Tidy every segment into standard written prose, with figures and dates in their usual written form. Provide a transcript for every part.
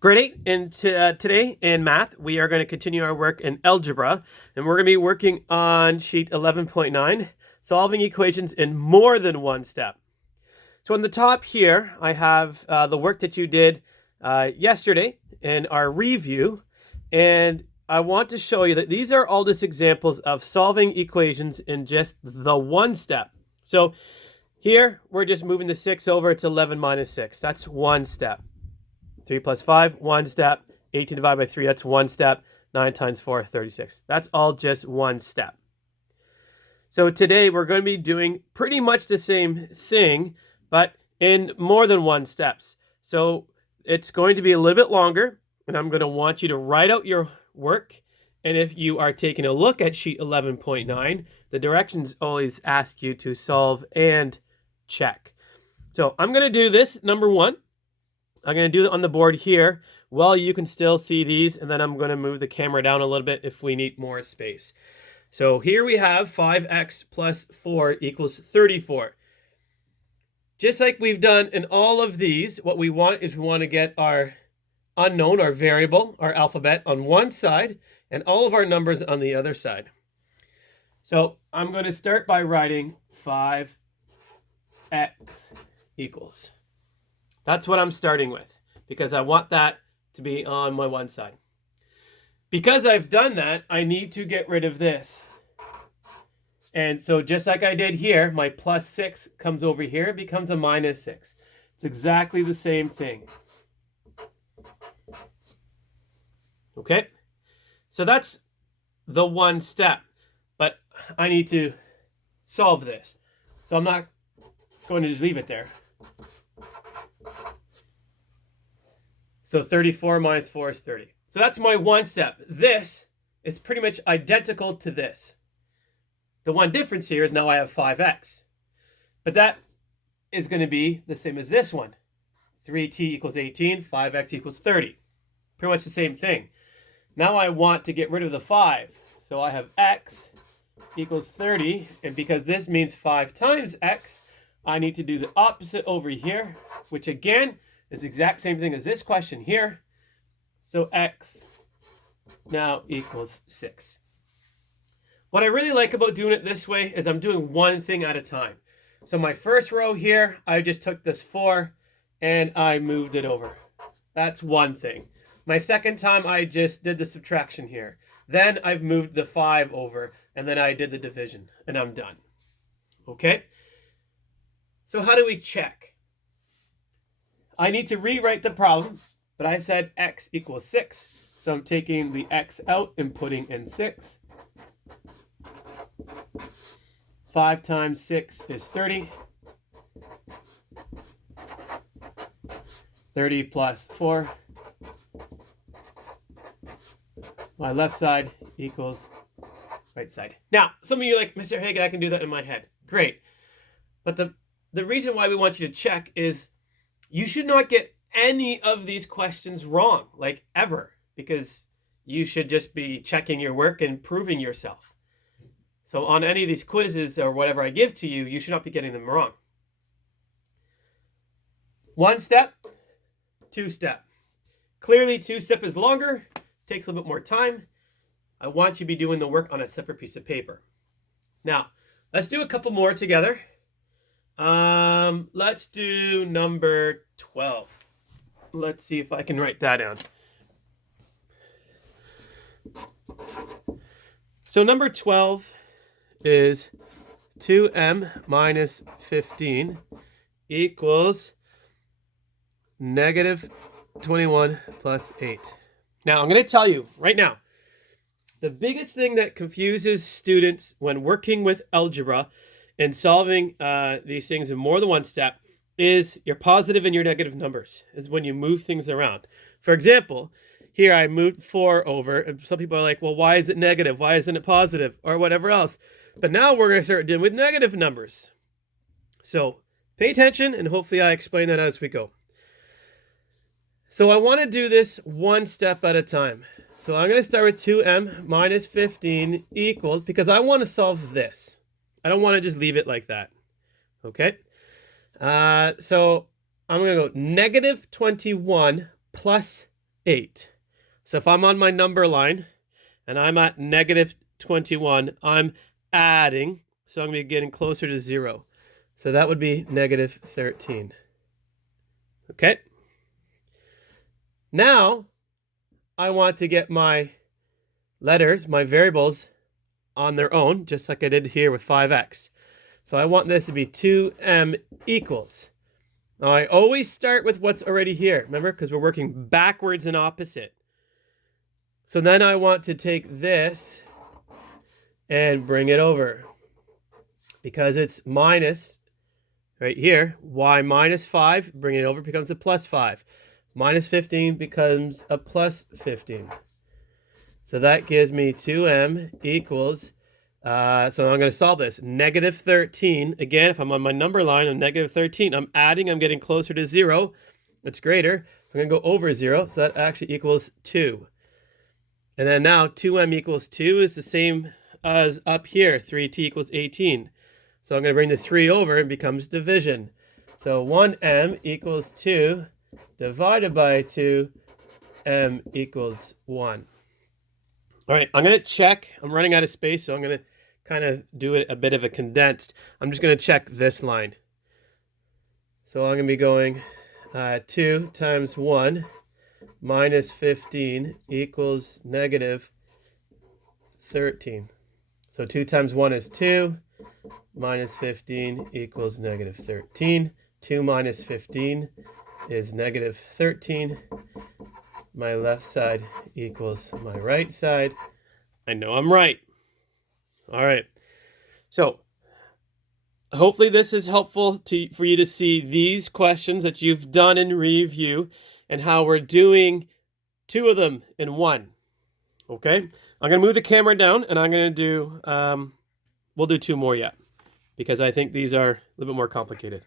Grade 8, and today in math, we are going to continue our work in algebra, and we're going to be working on sheet 11.9, solving equations in more than one step. So on the top here, I have the work that you did yesterday in our review, and I want to show you that these are all just examples of solving equations in just the one step. So here, we're just moving the 6 over, it's 11 minus 6. That's one step. 3 plus 5, one step. 18 divided by 3, that's one step. 9 times 4, 36. That's all just one step. So today we're going to be doing pretty much the same thing, but in more than one steps. So it's going to be a little bit longer, and I'm going to want you to write out your work. And if you are taking a look at sheet 11.9, the directions always ask you to solve and check. So I'm going to do this, number one. I'm going to do it on the board here. Well, you can still see these, and then I'm going to move the camera down a little bit if we need more space. So here we have 5x plus 4 equals 34. Just like we've done in all of these, what we want is we want to get our unknown, our variable, our alphabet on one side, and all of our numbers on the other side. So I'm going to start by writing 5x equals. That's what I'm starting with, because I want that to be on my one side. Because I've done that, I need to get rid of this. And so just like I did here, my plus 6 comes over here, it becomes a minus 6. It's exactly the same thing. Okay? So that's the one step. But I need to solve this. So I'm not going to just leave it there. So 34 minus 4 is 30. So that's my one step. This is pretty much identical to this. The one difference here is now I have 5x. But that is going to be the same as this one. 3t equals 18, 5x equals 30. Pretty much the same thing. Now I want to get rid of the 5. So I have x equals 30. And because this means 5 times x, I need to do the opposite over here, which again, it's the exact same thing as this question here. So x now equals 6. What I really like about doing it this way is I'm doing one thing at a time. So my first row here, I just took this 4 and I moved it over. That's one thing. My second time, I just did the subtraction here. Then I've moved the 5 over, and then I did the division, and I'm done. Okay? So how do we check? I need to rewrite the problem, but I said x equals 6. So I'm taking the x out and putting in 6. 5 times 6 is 30. 30 plus 4. My left side equals right side. Now, some of you are like, Mr. Hagen, I can do that in my head. Great. But the reason why we want you to check is you should not get any of these questions wrong, like ever, because you should just be checking your work and proving yourself. So on any of these quizzes or whatever I give to you, you should not be getting them wrong. One step, two step. Clearly, two step is longer, takes a little bit more time. I want you to be doing the work on a separate piece of paper. Now, let's do a couple more together. Let's do number 12. Let's see if I can write that down. So number 12 is 2m minus 15 equals negative 21 plus 8. Now, I'm going to tell you right now, the biggest thing that confuses students when working with algebra and solving these things in more than one step is your positive and your negative numbers, is when you move things around. For example, here I moved 4 over, and some people are like, well, why is it negative? Why isn't it positive? Or whatever else. But now we're going to start dealing with negative numbers. So pay attention, and hopefully I explain that as we go. So I want to do this one step at a time. So I'm going to start with 2m minus 15 equals, because I want to solve this. I don't want to just leave it like that. Okay? So I'm going to go negative 21 plus 8. So if I'm on my number line and I'm at negative 21, I'm adding, so I'm going to be getting closer to 0. So that would be negative 13. Okay. Now I want to get my letters, my variables, on their own, just like I did here with 5x. So I want this to be 2m equals. Now I always start with what's already here, remember, because we're working backwards and opposite. So then I want to take this and bring it over, because it's minus right here, y minus 5, bring it over, becomes a plus 5. Minus 15 becomes a plus 15. So that gives me 2m equals, so I'm going to solve this. Negative 13, again, if I'm on my number line, I'm negative 13. I'm adding, I'm getting closer to 0. It's greater. I'm going to go over 0, so that actually equals 2. And then now 2m equals 2 is the same as up here, 3t equals 18. So I'm going to bring the 3 over and it becomes division. So 1m equals 2 divided by 2, m equals 1. All right, I'm going to check. I'm running out of space, so I'm going to kind of do it a bit of a condensed. I'm just going to check this line. So I'm going to be going 2 times 1 minus 15 equals negative 13. So 2 times 1 is 2, minus 15 equals negative 13. 2 minus 15 is negative 13. My left side equals my right side. I know I'm right. All right. So hopefully this is helpful for you to see these questions that you've done in review and how we're doing 2 of them in 1. Okay. I'm going to move the camera down and I'm going to do, we'll do 2 more yet because I think these are a little bit more complicated.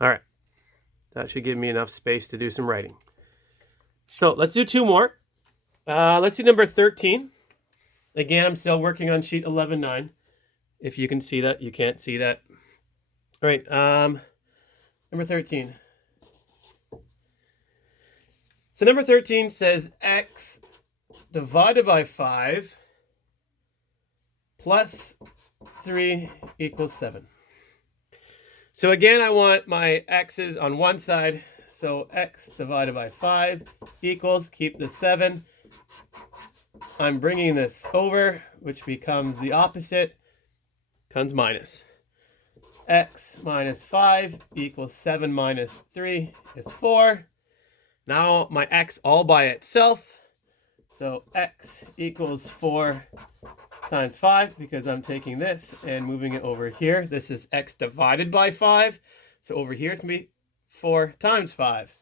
All right, that should give me enough space to do some writing. So let's do 2 more. Let's do number 13. Again, I'm still working on sheet 11.9. If you can see that, you can't see that. All right, number 13. So number 13 says x divided by 5 plus 3 equals 7. So again, I want my x's on one side. So x divided by 5 equals, keep the 7. I'm bringing this over, which becomes the opposite, comes minus. X minus 5 equals 7 minus 3 is 4. Now my x all by itself. So x equals 4 times 5 because I'm taking this and moving it over here. This is x divided by 5. So over here it's going to be 4 times 5,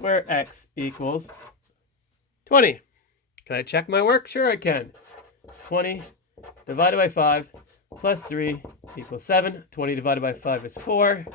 where x equals 20. Can I check my work? Sure I can. 20 divided by 5 plus 3 equals 7. 20 divided by 5 is 4.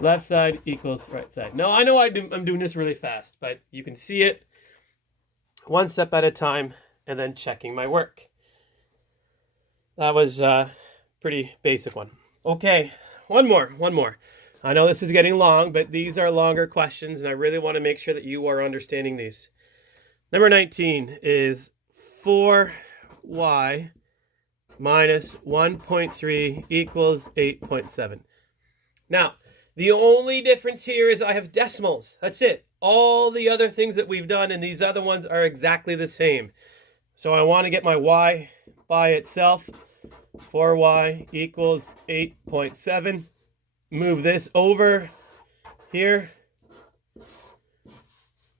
Left side equals right side. Now, I know I'm doing this really fast, but you can see it one step at a time and then checking my work. That was a pretty basic one. Okay, one more. I know this is getting long, but these are longer questions, and I really want to make sure that you are understanding these. Number 19 is 4y minus 1.3 equals 8.7. Now, the only difference here is I have decimals. That's it. All the other things that we've done and these other ones are exactly the same. So I want to get my y by itself. 4y equals 8.7. Move this over here.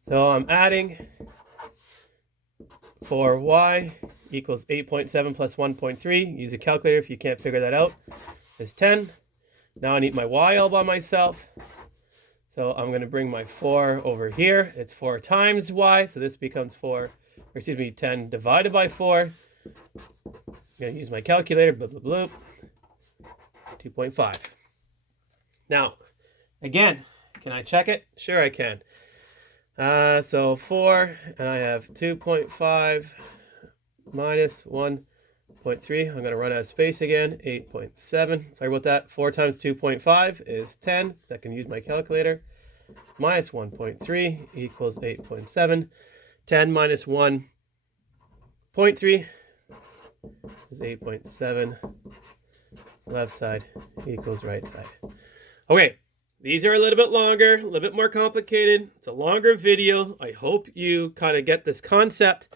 So I'm adding 4y equals 8.7 plus 1.3. Use a calculator if you can't figure that out. Is 10. Now I need my y all by myself. So I'm going to bring my 4 over here. It's 4 times y. So this becomes 10 divided by 4. I'm going to use my calculator. Blah, blah, blah. 2.5. Now, again, can I check it? Sure I can. So 4, and I have 2.5 minus 0.3. I'm going to run out of space again. 8.7. Sorry about that. 4 times 2.5 is 10. So I can use my calculator. Minus 1.3 equals 8.7. 10 minus 1.3 is 8.7. Left side equals right side. Okay, these are a little bit longer, a little bit more complicated. It's a longer video. I hope you kind of get this concept.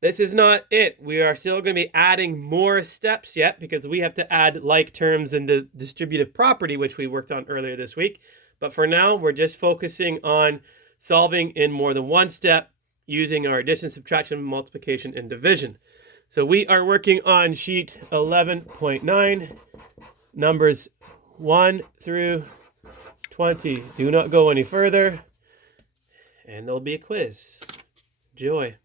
This is not it. We are still going to be adding more steps yet because we have to add like terms in the distributive property, which we worked on earlier this week. But for now, we're just focusing on solving in more than one step using our addition, subtraction, multiplication, and division. So we are working on sheet 11.9, numbers 1 through 20. Do not go any further, and there'll be a quiz. Enjoy.